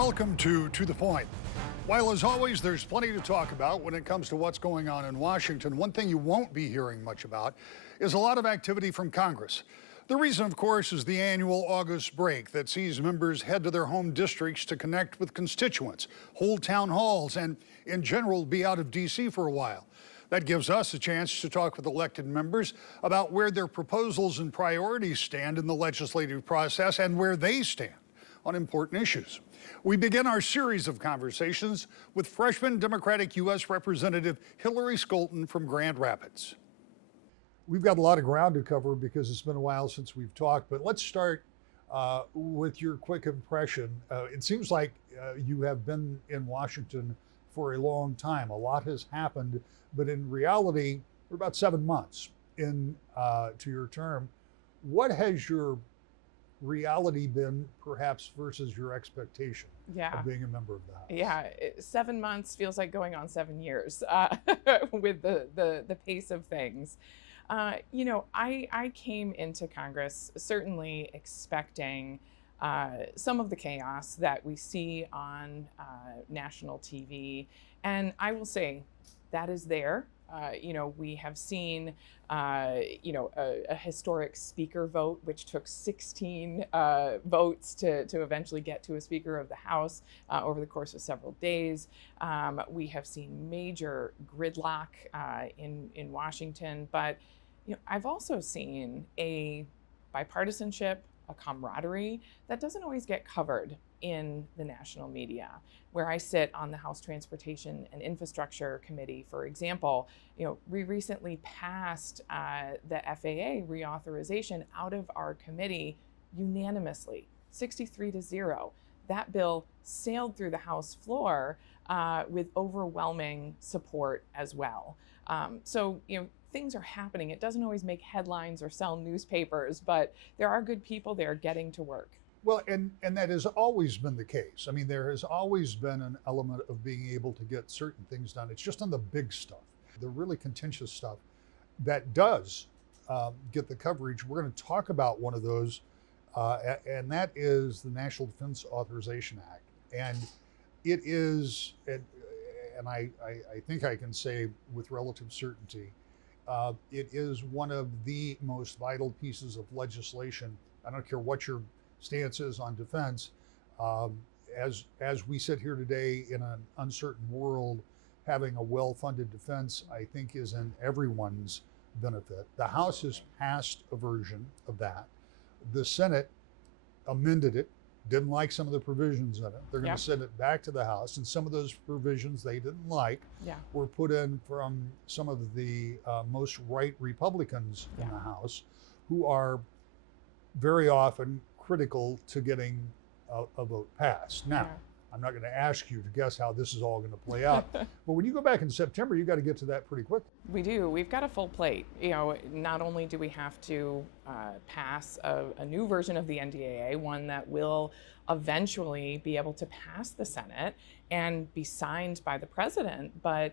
Welcome to the Point. While as always, there's plenty to talk about when it comes to what's going on in Washington, one thing you won't be hearing much about is a lot of activity from Congress. The reason, of course, is the annual August break that sees members head to their home districts to connect with constituents, hold town halls, and in general be out of D.C. for a while. That gives us a chance to talk with elected members about where their proposals and priorities stand in the legislative process and where they stand on important issues. We begin our series of conversations with freshman Democratic U.S. Representative Hillary Scholten from Grand Rapids. We've got a lot of ground to cover because it's been a while since we've talked, but let's start with your quick impression. It seems like you have been in Washington for a long time. A lot has happened, but in reality, we're about 7 months in to your term. What has your reality been, perhaps, versus your expectation of being a member of the House? Yeah, 7 months feels like going on 7 years with the pace of things. I came into Congress certainly expecting some of the chaos that we see on national TV. And I will say that is there. We have seen, a historic speaker vote, which took 16 votes to eventually get to a Speaker of the House over the course of several days. We have seen major gridlock in Washington, but I've also seen a bipartisanship, a camaraderie that doesn't always get covered in the national media. Where I sit on the House Transportation and Infrastructure Committee, for example, we recently passed the FAA reauthorization out of our committee unanimously, 63-0. That bill sailed through the House floor with overwhelming support as well. Things are happening. It doesn't always make headlines or sell newspapers, but there are good people there getting to work. Well, and that has always been the case. I mean, there has always been an element of being able to get certain things done. It's just on the big stuff, the really contentious stuff that does get the coverage. We're going to talk about one of those, and that is the National Defense Authorization Act. And it is, and I think I can say with relative certainty, it is one of the most vital pieces of legislation. I don't care what your stance is on defense. As we sit here today in an uncertain world, having a well-funded defense, I think, is in everyone's benefit. The House has passed a version of that. The Senate amended it, didn't like some of the provisions in it. They're going to send it back to the House, and some of those provisions they didn't like were put in from some of the most right Republicans in the House, who are very often critical to getting a vote passed. Now, I'm not going to ask you to guess how this is all going to play out, but when you go back in September, you got to get to that pretty quickly. We do. We've got a full plate. Not only do we have to pass a new version of the NDAA, one that will eventually be able to pass the Senate and be signed by the president, but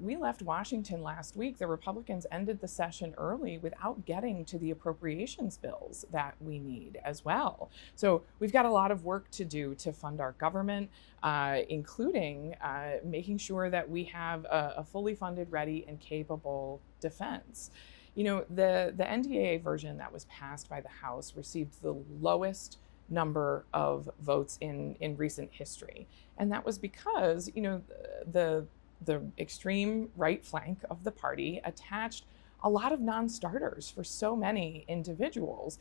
we left Washington last week. The Republicans ended the session early without getting to the appropriations bills that we need as well. So we've got a lot of work to do to fund our government, including making sure that we have a fully funded, ready, and capable defense. The NDAA version that was passed by the House received the lowest number of votes in recent history. And that was because, the extreme right flank of the party attached a lot of non-starters for so many individuals,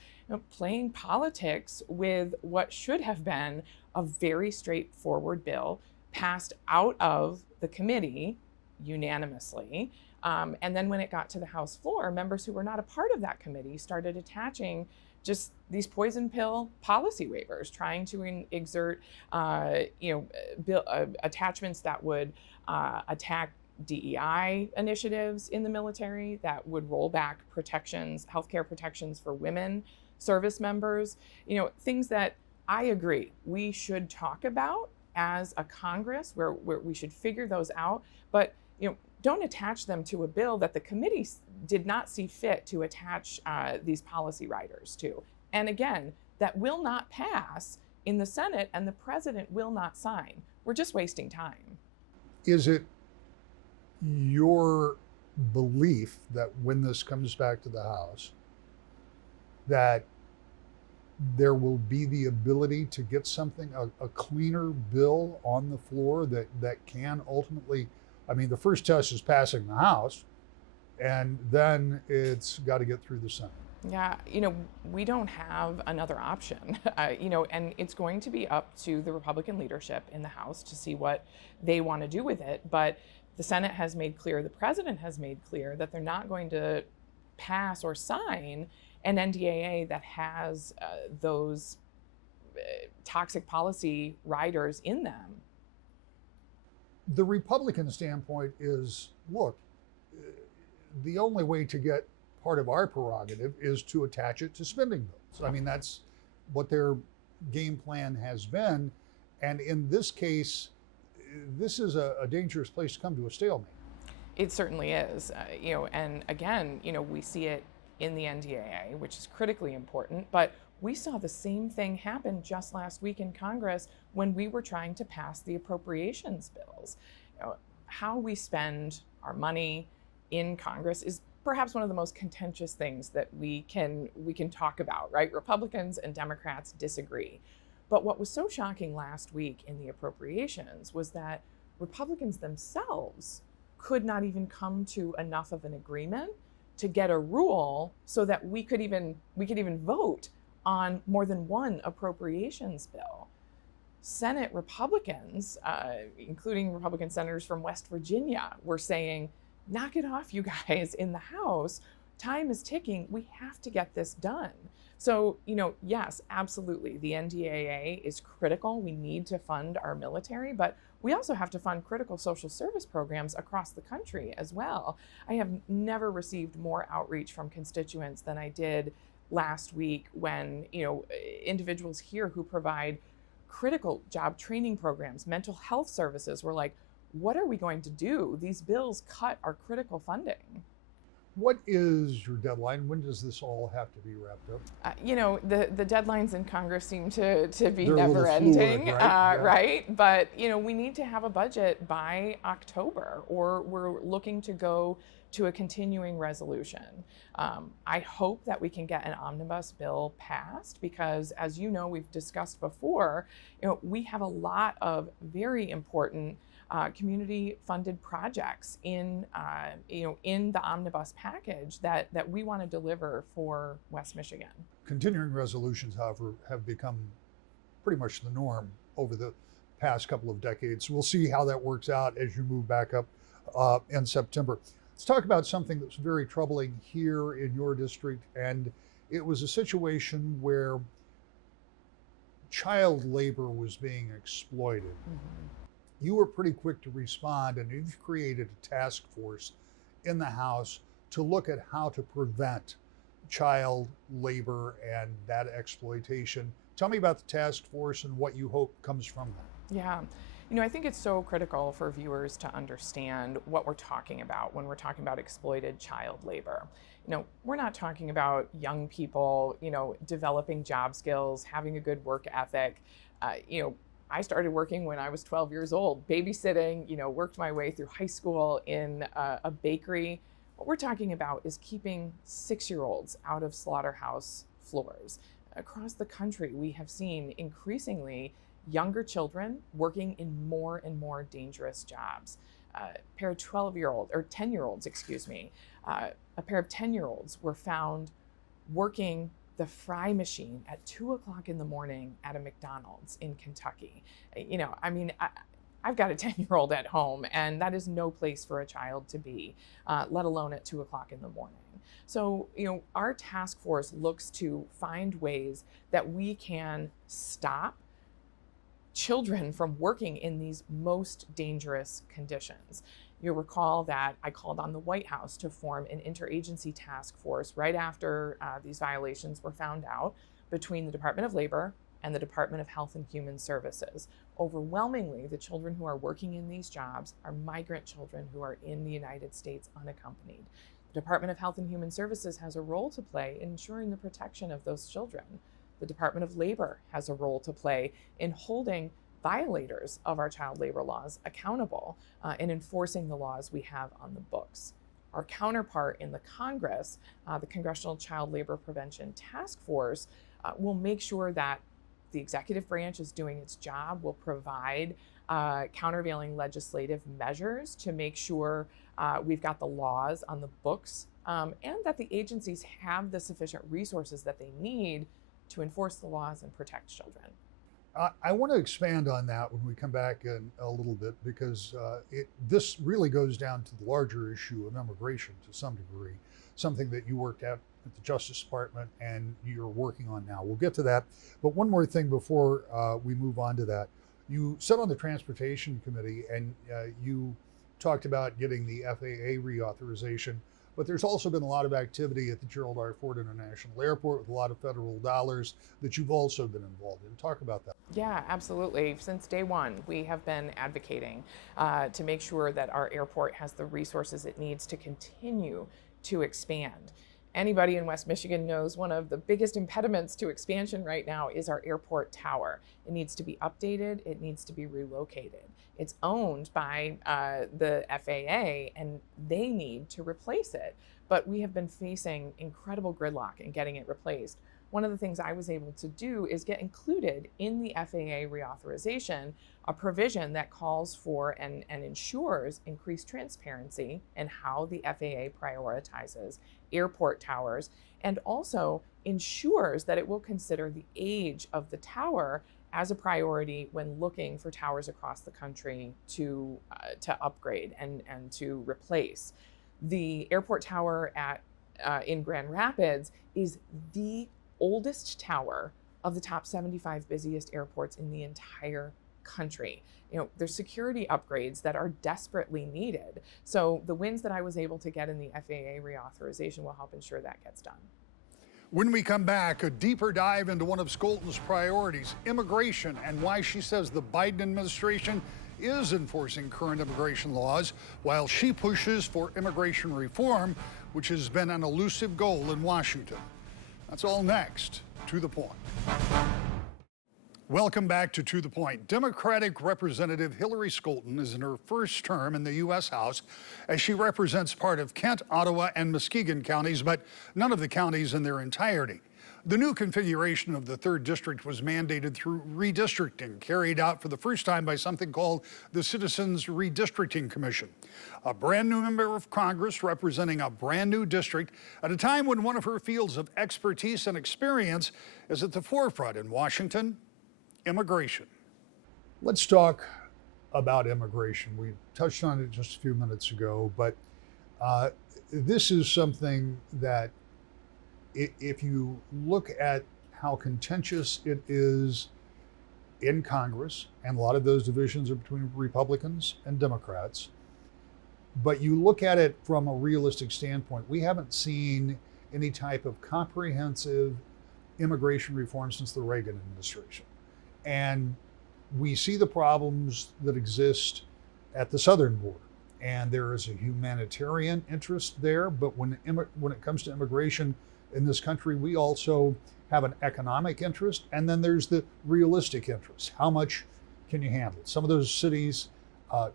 playing politics with what should have been a very straightforward bill passed out of the committee unanimously. And then when it got to the House floor, members who were not a part of that committee started attaching just these poison pill policy waivers, trying to exert attachments that would attack DEI initiatives in the military, that would roll back protections, healthcare protections for women service members, things that I agree we should talk about as a Congress, where we should figure those out, but don't attach them to a bill that the committee did not see fit to attach these policy riders to. And again, that will not pass in the Senate, and the president will not sign. We're just wasting time. Is it your belief that when this comes back to the House, that there will be the ability to get something, a cleaner bill on the floor that can ultimately, I mean, the first test is passing the House, and then it's got to get through the Senate? Yeah, we don't have another option, and it's going to be up to the Republican leadership in the House to see what they want to do with it. But the Senate has made clear, the president has made clear that they're not going to pass or sign an NDAA that has those toxic policy riders in them. The Republican standpoint is, look, the only way to get part of our prerogative is to attach it to spending bills. I mean, that's what their game plan has been. And in this case, this is a dangerous place to come to a stalemate. It certainly is, and again, we see it in the NDAA, which is critically important, but we saw the same thing happen just last week in Congress when we were trying to pass the appropriations bills. How we spend our money in Congress is perhaps one of the most contentious things that we can talk about, right? Republicans and Democrats disagree. But what was so shocking last week in the appropriations was that Republicans themselves could not even come to enough of an agreement to get a rule so that we could even vote on more than one appropriations bill. Senate Republicans, including Republican senators from West Virginia, were saying, knock it off, you guys, in the House. Time is ticking. We have to get this done. So, yes, absolutely. The NDAA is critical. We need to fund our military, but we also have to fund critical social service programs across the country as well. I have never received more outreach from constituents than I did last week when, individuals here who provide critical job training programs, mental health services were like, what are we going to do? These bills cut our critical funding. What is your deadline? When does this all have to be wrapped up? The deadlines in Congress seem to be They're never ending, fluid, right? Yeah. right? But, we need to have a budget by October, or we're looking to go to a continuing resolution. I hope that we can get an omnibus bill passed because, as we've discussed before, we have a lot of very important community-funded projects in the omnibus package that we want to deliver for West Michigan. Continuing resolutions, however, have become pretty much the norm over the past couple of decades. We'll see how that works out as you move back up in September. Let's talk about something that's very troubling here in your district, and it was a situation where child labor was being exploited. Mm-hmm. You were pretty quick to respond, and you've created a task force in the House to look at how to prevent child labor and that exploitation. Tell me about the task force and what you hope comes from that. Yeah. I think it's so critical for viewers to understand what we're talking about when we're talking about exploited child labor. We're not talking about young people, developing job skills, having a good work ethic. I started working when I was 12 years old, babysitting, worked my way through high school in a bakery. What we're talking about is keeping 6-year-olds out of slaughterhouse floors. Across the country, we have seen increasingly younger children working in more and more dangerous jobs. A pair of 10-year-olds, a pair of 10-year-olds were found working the fry machine at 2:00 in the morning at a McDonald's in Kentucky. I've got a 10-year-old at home, and that is no place for a child to be, let alone at 2:00 in the morning. So, our task force looks to find ways that we can stop children from working in these most dangerous conditions. You'll recall that I called on the White House to form an interagency task force right after these violations were found out between the Department of Labor and the Department of Health and Human Services. Overwhelmingly, the children who are working in these jobs are migrant children who are in the United States unaccompanied. The Department of Health and Human Services has a role to play in ensuring the protection of those children. The Department of Labor has a role to play in holding violators of our child labor laws accountable and enforcing the laws we have on the books. Our counterpart in the Congress, the Congressional Child Labor Prevention Task Force, will make sure that the executive branch is doing its job, will provide countervailing legislative measures to make sure we've got the laws on the books and that the agencies have the sufficient resources that they need to enforce the laws and protect children. I want to expand on that when we come back in a little bit, because this really goes down to the larger issue of immigration to some degree, something that you worked at the Justice Department and you're working on now. We'll get to that. But one more thing before we move on to that. You sat on the Transportation Committee and you talked about getting the FAA reauthorization, but there's also been a lot of activity at the Gerald R. Ford International Airport with a lot of federal dollars that you've also been involved in. Talk about that. Yeah, absolutely. Since day one, we have been advocating to make sure that our airport has the resources it needs to continue to expand. Anybody in West Michigan knows one of the biggest impediments to expansion right now is our airport tower. It needs to be updated, it needs to be relocated. It's owned by the FAA and they need to replace it. But we have been facing incredible gridlock in getting it replaced. One of the things I was able to do is get included in the FAA reauthorization a provision that calls for and ensures increased transparency in how the FAA prioritizes airport towers, and also ensures that it will consider the age of the tower as a priority when looking for towers across the country to upgrade and to replace. The airport tower in Grand Rapids is the oldest tower of the top 75 busiest airports in the entire country. There's security upgrades that are desperately needed. So the wins that I was able to get in the FAA reauthorization will help ensure that gets done. When we come back, a deeper dive into one of Scholten's priorities, immigration, and why she says the Biden administration is enforcing current immigration laws while she pushes for immigration reform, which has been an elusive goal in Washington. That's all next. To the Point. Welcome back to the Point. Democratic Representative Hillary Scholten is in her first term in the U.S. House as she represents part of Kent, Ottawa, and Muskegon counties, but none of the counties in their entirety. The new configuration of the 3rd District was mandated through redistricting, carried out for the first time by something called the Citizens Redistricting Commission. A brand new member of Congress representing a brand new district at a time when one of her fields of expertise and experience is at the forefront in Washington: immigration. Let's talk about immigration. We touched on it just a few minutes ago, but this is something that if you look at how contentious it is in Congress, and a lot of those divisions are between Republicans and Democrats, but you look at it from a realistic standpoint, we haven't seen any type of comprehensive immigration reform since the Reagan administration. And we see the problems that exist at the southern border. And there is a humanitarian interest there, but when it comes to immigration in this country, we also have an economic interest, and then there's the realistic interest. How much can you handle? Some of those cities,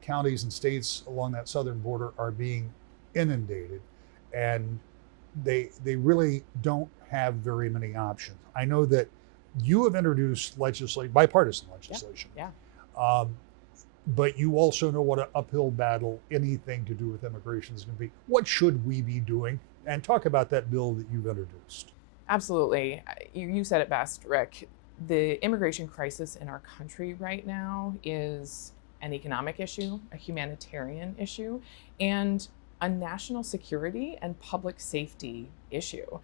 counties, and states along that southern border are being inundated, and they really don't have very many options. I know that you have introduced bipartisan legislation. Yeah. But you also know what an uphill battle anything to do with immigration is going to be. What should we be doing? And talk about that bill that you've introduced. Absolutely. You said it best, Rick. The immigration crisis in our country right now is an economic issue, a humanitarian issue, and a national security and public safety issue.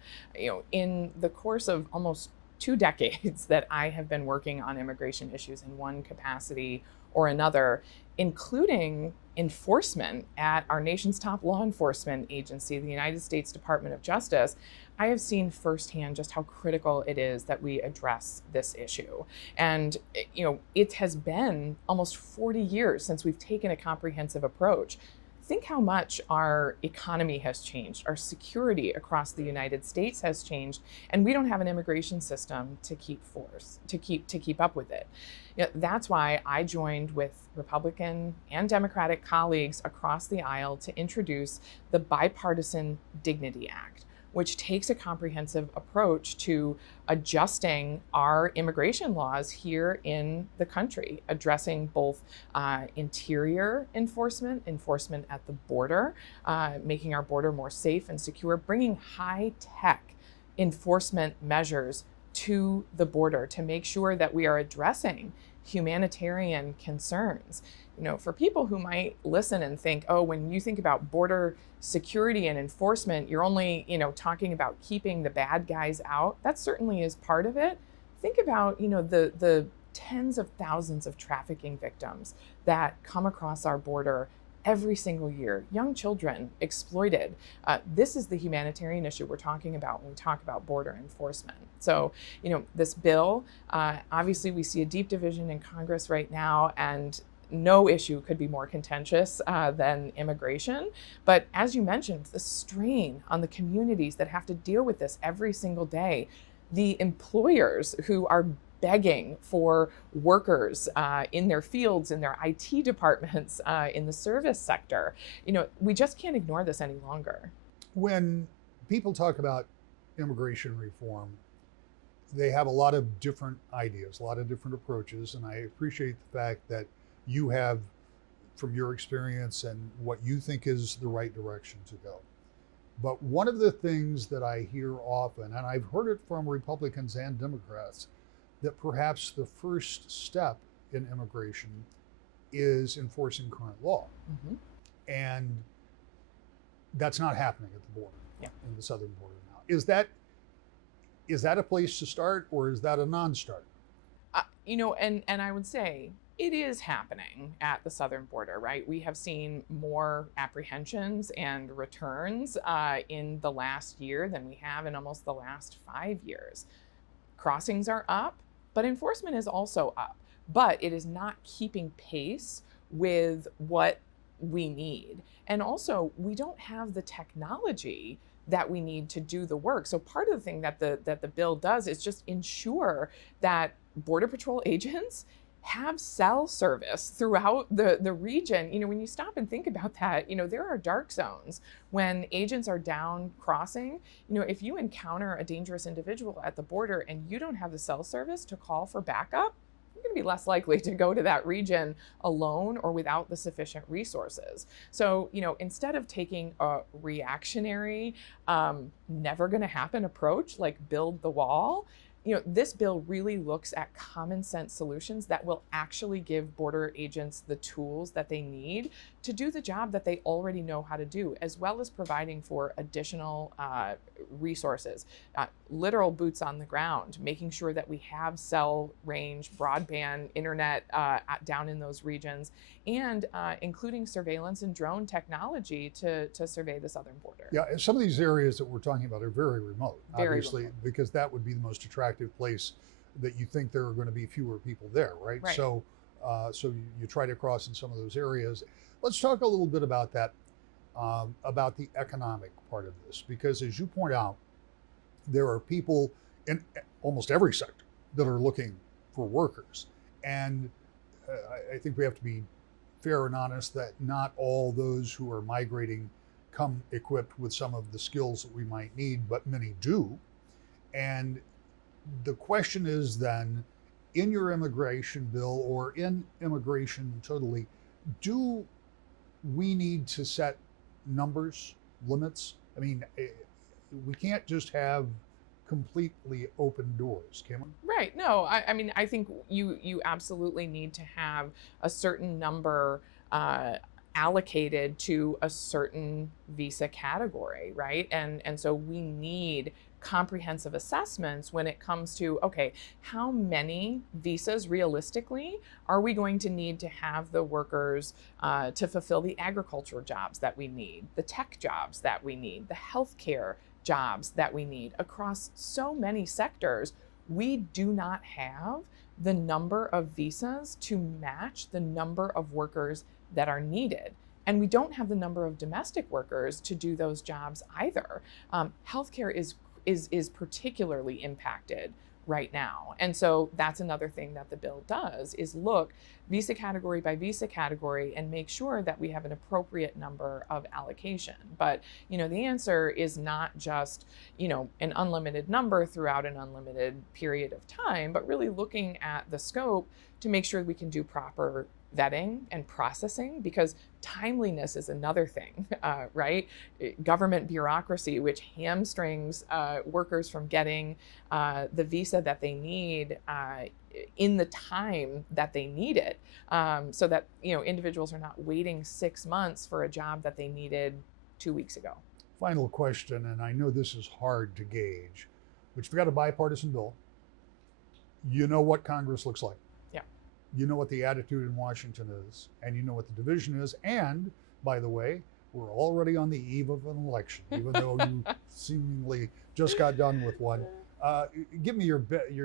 In the course of almost 2 decades that I have been working on immigration issues in one capacity or another, including enforcement at our nation's top law enforcement agency, the United States Department of Justice, I have seen firsthand just how critical it is that we address this issue. And, it has been almost 40 years since we've taken a comprehensive approach. think how much our economy has changed, our security across the United States has changed, and we don't have an immigration system to keep up with it. That's why I joined with Republican and Democratic colleagues across the aisle to introduce the Bipartisan Dignity Act, which takes a comprehensive approach to adjusting our immigration laws here in the country, addressing both interior enforcement at the border, making our border more safe and secure, bringing high-tech enforcement measures to the border to make sure that we are addressing humanitarian concerns. For people who might listen and think, oh, when you think about border security and enforcement, you're only, talking about keeping the bad guys out. That certainly is part of it. Think about, the tens of thousands of trafficking victims that come across our border every single year, young children exploited. This is the humanitarian issue we're talking about when we talk about border enforcement. So, this bill, obviously we see a deep division in Congress right now, and no issue could be more contentious than immigration. But as you mentioned, the strain on the communities that have to deal with this every single day, the employers who are begging for workers in their fields, in their IT departments, in the service sector. We just can't ignore this any longer. When people talk about immigration reform, they have a lot of different ideas, a lot of different approaches, and I appreciate the fact that you have, from your experience and what you think is the right direction to go. But one of the things that I hear often, and I've heard it from Republicans and Democrats, that perhaps the first step in immigration is enforcing current law. Mm-hmm. And that's not happening at the border, yeah, in the southern border now. Is that a place to start, or is that a non-starter? And I would say it is happening at the southern border, right? We have seen more apprehensions and returns in the last year than we have in almost the last 5 years. Crossings are up, but enforcement is also up. But it is not keeping pace with what we need. And also, we don't have the technology that we need to do the work. So part of the thing that the bill does is just ensure that Border Patrol agents have cell service throughout the region. When you stop and think about that, there are dark zones when agents are down crossing. If you encounter a dangerous individual at the border and you don't have the cell service to call for backup, you're going to be less likely to go to that region alone or without the sufficient resources. So, instead of taking a reactionary, never going to happen approach like build the wall, this bill really looks at common sense solutions that will actually give border agents the tools that they need to do the job that they already know how to do, as well as providing for additional resources, literal boots on the ground, making sure that we have cell range, broadband, internet down in those regions, and including surveillance and drone technology to survey the southern border. Yeah, and some of these areas that we're talking about are very remote, obviously, remote, because that would be the most attractive place that you think there are going to be fewer people there, right? Right. So you try to cross in some of those areas. Let's talk a little bit about that, about the economic part of this, because as you point out, there are people in almost every sector that are looking for workers. And I think we have to be fair and honest that not all those who are migrating come equipped with some of the skills that we might need, but many do. And the question is then, in your immigration bill or in immigration totally, do we need to set numbers, limits? I mean, we can't just have completely open doors, can we? Right. No, I think you absolutely need to have a certain number allocated to a certain visa category, right? And so we need comprehensive assessments when it comes to, okay, how many visas realistically are we going to need to have the workers to fulfill the agricultural jobs that we need, the tech jobs that we need, the healthcare jobs that we need across so many sectors. We do not have the number of visas to match the number of workers that are needed. And we don't have the number of domestic workers to do those jobs either. Healthcare is particularly impacted right now. And so that's another thing that the bill does, is look visa category by visa category and make sure that we have an appropriate number of allocation. But, the answer is not just, an unlimited number throughout an unlimited period of time, but really looking at the scope to make sure we can do proper vetting and processing, because timeliness is another thing, right? Government bureaucracy, which hamstrings workers from getting the visa that they need in the time that they need it, so that individuals are not waiting 6 months for a job that they needed 2 weeks ago. Final question, and I know this is hard to gauge, but you've got a bipartisan bill. You know what Congress looks like. You know what the attitude in Washington is, and you know what the division is. And, by the way, we're already on the eve of an election, even though you seemingly just got done with one. Give me your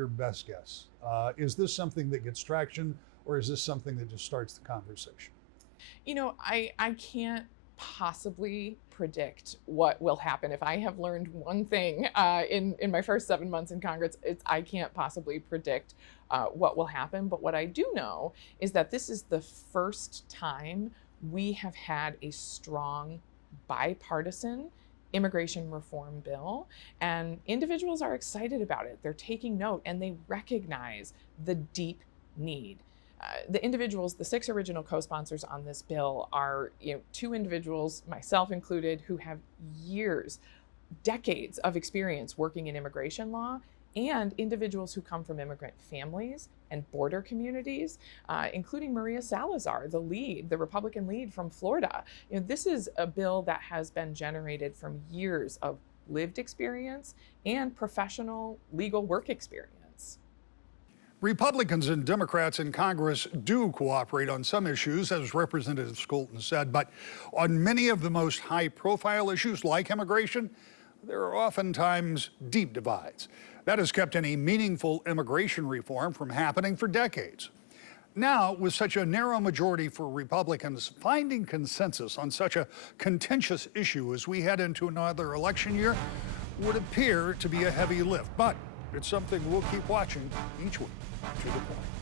best guess. Is this something that gets traction, or is this something that just starts the conversation? I can't possibly predict what will happen. If I have learned one thing in my first 7 months in Congress, I can't possibly predict what will happen. But what I do know is that this is the first time we have had a strong bipartisan immigration reform bill, and individuals are excited about it. They're taking note, and they recognize the deep need. The individuals, the 6 original co-sponsors on this bill are, 2 individuals, myself included, who have years, decades of experience working in immigration law, and individuals who come from immigrant families and border communities, including Maria Salazar, the Republican lead from Florida. This is a bill that has been generated from years of lived experience and professional legal work experience. Republicans and Democrats in Congress do cooperate on some issues, as Representative Scholten said, but on many of the most high-profile issues like immigration, there are oftentimes deep divides. That has kept any meaningful immigration reform from happening for decades. Now, with such a narrow majority for Republicans, finding consensus on such a contentious issue as we head into another election year would appear to be a heavy lift. But it's something we'll keep watching each week. To the point.